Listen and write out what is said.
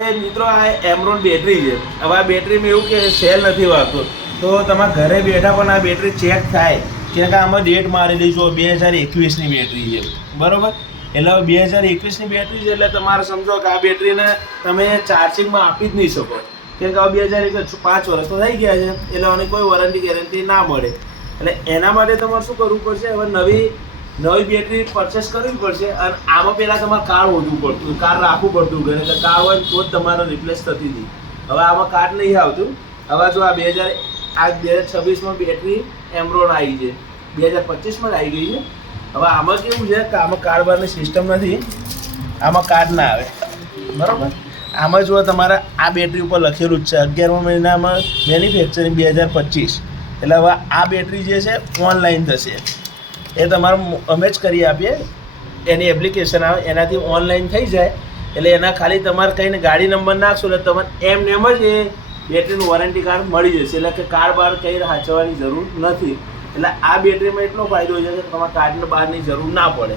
મિત્રો આ એમરોન બેટરી છે. હવે આ બેટરીમાં એવું કે સેલ નથી વાગતો, તો તમારા ઘરે બેઠા પણ આ બેટરી ચેક થાય. કેમ કે આમાં ડેટ મારેલી જો 2021ની બેટરી છે, બરાબર. એટલે 2021ની બેટરી છે, એટલે તમારે સમજો કે આ બેટરીને તમે ચાર્જિંગમાં આપી જ નહીં શકો. કેમ કે હવે 2021 5 વર્ષ તો થઈ ગયા છે, એટલે આની કોઈ વોરંટી ગેરંટી ના મળે. એટલે એના માટે તમારે શું કરવું પડશે? હવે નવી બેટરી પરચેસ કરવી પડશે. અને આમાં પહેલાં તમારે કાર્ડ હોવું પડતું, કાર્ડ રાખવું પડતું ઘરે. એટલે કાર્ડ હોય તો જ તમારે રિપ્લેસ થતી હતી. હવે આમાં કાર્ડ નહીં આવતું. હવે જો આ 2026માં બેટરી એમરોન આવી છે, 2025માં આવી ગઈ છે. હવે આમાં કેવું છે કે આમાં કાર્ડ બારની સિસ્ટમ નથી, આમાં કાર્ડ ના આવે, બરાબર. આમાં જો તમારે આ બેટરી ઉપર લખેલું જ છે 11મા મહિનામાં મેન્યુફેક્ચરિંગ 2025. એટલે હવે આ બેટરી જે છે ઓનલાઈન થશે. એ તમારે અમે જ કરી આપીએ. એની એપ્લિકેશન આવે, એનાથી ઓનલાઈન થઈ જાય. એટલે એના ખાલી તમારે કહીને ગાડી નંબર નાખશો એટલે તમારે એમ જ એ બેટરીનું વોરંટી કાર્ડ મળી જશે. એટલે કે કાર્ડ બહાર કંઈ સાચવવાની જરૂર નથી. એટલે આ બેટરીમાં એટલો ફાયદો છે કે તમારે કાર્ડને બહારની જરૂર ના પડે.